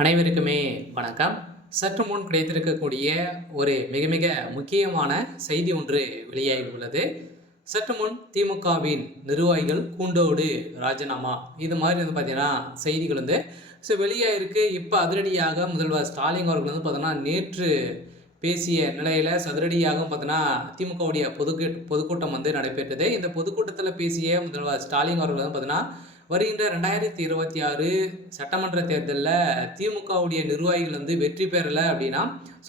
அனைவருக்குமே வணக்கம். சற்று முன் கிடைத்திருக்கக்கூடிய ஒரு மிக மிக முக்கியமான செய்தி ஒன்று வெளியாகி உள்ளது. சற்று முன் திமுகவின் நிர்வாகிகள் கூண்டோடு ராஜினாமா, இது மாதிரி பார்த்தீங்கன்னா செய்திகள் வெளியாகிருக்கு. இப்போ அதிரடியாக முதல்வர் ஸ்டாலின் அவர்கள் பார்த்தீங்கன்னா நேற்று பேசிய நிலையில் சதுரடியாக பார்த்தீங்கன்னா திமுகவுடைய பொதுக்கூட்டம் நடைபெற்றது. இந்த பொதுக்கூட்டத்தில் பேசிய முதல்வர் ஸ்டாலின் அவர்கள் பார்த்தீங்கன்னா வருகின்ற 2026 சட்டமன்ற தேர்தலில் திமுகவுடைய நிர்வாகிகள் வெற்றி பெறலை அப்படின்னா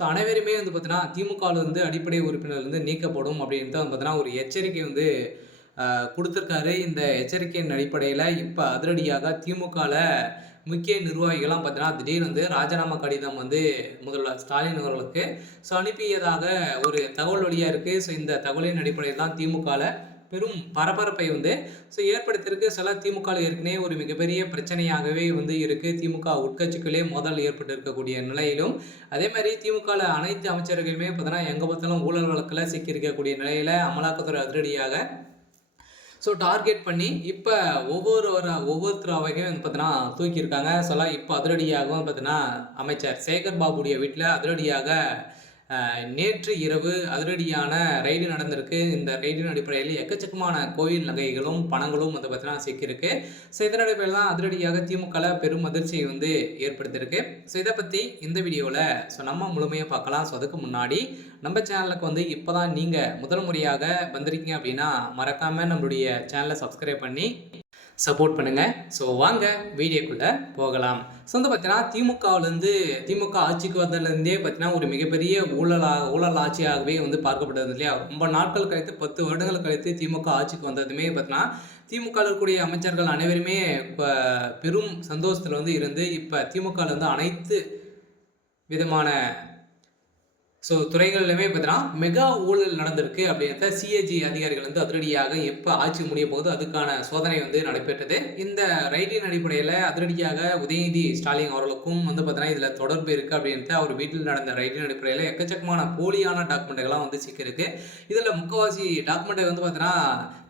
அனைவருமே பார்த்தீங்கன்னா திமுகவிலிருந்து அடிப்படை உறுப்பினர்லேருந்து நீக்கப்படும் அப்படின்ட்டு பார்த்தீங்கன்னா ஒரு எச்சரிக்கை கொடுத்துருக்காரு. இந்த எச்சரிக்கையின் அடிப்படையில் இப்போ அதிரடியாக திமுகவில் முக்கிய நிர்வாகிகள்லாம் பார்த்தீங்கன்னா திடீர்னு ராஜினாமா கடிதம் முதல்வர் ஸ்டாலின் அவர்களுக்கு அனுப்பியதாக ஒரு தகவல் வழியாக இருக்குது. இந்த தகவலின் அடிப்படையில் தான் திமுகவில் பெரும் பரபரப்பை ஏற்படுத்தியிருக்கு. சில திமுக ஏற்கனவே ஒரு மிகப்பெரிய பிரச்சனையாகவே இருக்குது. திமுக உட்கட்சிகளே மோதல் ஏற்பட்டு இருக்கக்கூடிய நிலையிலும் அதே மாதிரி திமுக அனைத்து அமைச்சர்களுமே பார்த்தீங்கன்னா எங்கே பார்த்தாலும் ஊழல் வழக்கில் சிக்கியிருக்கக்கூடிய நிலையில் அமலாக்கத்துறை அதிரடியாக டார்கெட் பண்ணி இப்போ ஒவ்வொருத்தராவையும் பார்த்தீங்கன்னா தூக்கியிருக்காங்க. இப்போ அதிரடியாகவும் பார்த்தீங்கன்னா அமைச்சர் சேகர் பாபுடைய வீட்டில் அதிரடியாக நேற்று இரவு அதிரடியான ரைடு நடந்திருக்கு. இந்த ரைடின் அடிப்படையில் எக்கச்சக்கமான கோயில் நகைகளும் பணங்களும் பார்த்தீங்கன்னா சிக்கியிருக்கு. இதன் அடிப்படையில் தான் அதிரடியாக திமுகவில் பெரும் அதிர்ச்சியை ஏற்படுத்தியிருக்கு. இதை பற்றி இந்த வீடியோவில் நம்ம முழுமையாக பார்க்கலாம். அதுக்கு முன்னாடி நம்ம சேனலுக்கு இப்போ தான் நீங்கள் முதல் முறையாக வந்திருக்கீங்க அப்படின்னா மறக்காமல் நம்மளுடைய சேனலை சப்ஸ்கிரைப் பண்ணி சப்போர்ட் பண்ணுங்கள். வாங்க வீடியோக்குள்ளே போகலாம். பார்த்தீங்கன்னா திமுக ஆட்சிக்கு வந்ததுலேருந்தே பார்த்தீங்கன்னா ஒரு மிகப்பெரிய ஊழல் ஆட்சியாகவே பார்க்கப்பட்டது இல்லையா. ரொம்ப நாட்கள் கழித்து 10 வருடங்கள் கழித்து திமுக ஆட்சிக்கு வந்ததுமே பார்த்தீங்கன்னா திமுக இருக்கக்கூடிய அமைச்சர்கள் அனைவருமே இப்போ பெரும் சந்தோஷத்தில் இருந்து இப்போ திமுக அனைத்து விதமான துறைகளிலுமே பார்த்தீங்கன்னா மெகா ஊழல் நடந்திருக்கு அப்படின்றத சிஏஜி அதிகாரிகள் அதிரடியாக எப்போ ஆட்சி முடிய போகுது அதுக்கான சோதனை நடைபெற்றது. இந்த ரைட்டின் அடிப்படையில் அதிரடியாக உதயநிதி ஸ்டாலின் அவர்களுக்கும் பார்த்தீங்கன்னா இதில் தொடர்பு இருக்குது அப்படின்ட்டு அவர் வீட்டில் நடந்த ரைட்டின் அடிப்படையில் எக்கச்சக்கமான போலியான டாக்குமெண்ட்டுகள்லாம் சிக்கியிருக்கு. இதில் முக்கவாசி டாக்குமெண்ட்டை பார்த்தீங்கன்னா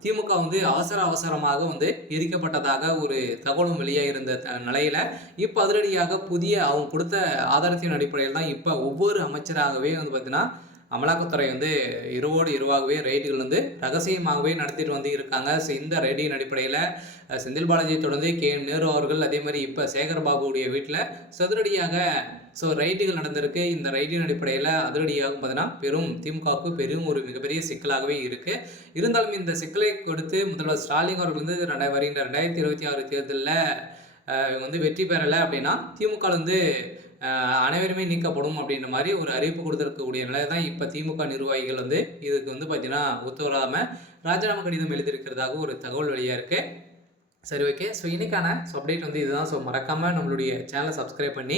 திமுக அவசரமாக எரிக்கப்பட்டதாக ஒரு தகவலும் வெளியாக இருந்த நிலையில் இப்போ அதிரடியாக புதிய அவங்க கொடுத்த ஆதாரத்தின் அடிப்படையில் தான் இப்போ ஒவ்வொரு அமைச்சராகவே பார்த்தீங்கன்னா அமலாக்கத்துறை இரவோடு இரவாகவே ரைடுகள் ரகசியமாகவே நடத்திட்டு இருக்காங்க. இந்த ரைடின் அடிப்படையில் செந்தில் பாலாஜியை தொடர்ந்து நேரு அவர்கள் அதே மாதிரி இப்போ சேகர்பாபுடைய வீட்டில் சதுரடியாக ரைடுகள் நடந்திருக்கு. இந்த ரைடின் அடிப்படையில் அதிரடியாக பார்த்தீங்கன்னா பெரும் திமுகவுக்கு பெரும் ஒரு மிகப்பெரிய சிக்கலாகவே இருக்குது. இருந்தாலும் இந்த சிக்கலை கொடுத்து முதல்வர் ஸ்டாலின் அவர்கள் வருகின்ற 2026 தேர்தலில் வெற்றி பெறலை அப்படின்னா திமுக அனைவருமே நீக்கப்படும் அப்படின்ற மாதிரி ஒரு அறிவிப்பு கொடுத்துருக்கக்கூடிய நிலை தான் இப்போ திமுக நிர்வாகிகள் இதுக்கு பார்த்தீங்கன்னா ஒத்துவராமல் ராஜினாமா கடிதம் எழுதியிருக்கிறதாக ஒரு தகவல் வெளியாக இருக்குது. சரி, ஓகே. இன்னைக்கான அப்டேட் இதுதான். மறக்காமல் நம்மளுடைய சேனலை சப்ஸ்கிரைப் பண்ணி